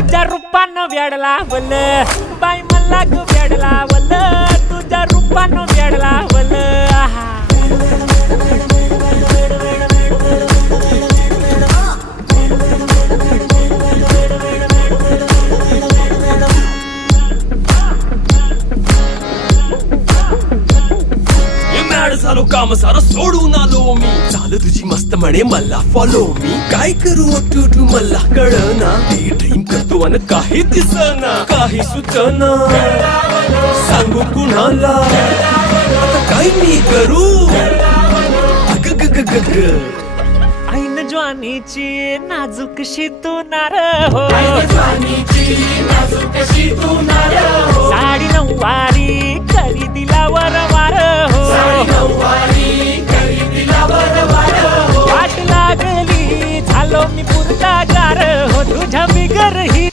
तुझ्या रूपानं वेडला वल बाई मला ग वेडला वल तुझ्या रूपानं वेडला वल झालो काम सारं सोडून आलो मी चाल तुझी मस्त म्हणे मला फॉलो मी काय करू टू मला कळना ड्रीम करतो आणि काही दिसना काही सुचना सांगू कुणाला आता काय मी करू ऐन ज्वानीची नाजूकशी तू नार हो साडी नऊवारी करी दिला वरवार हो वाट लागली झालो मी पुरता गार हो तुझ्या बिगर ही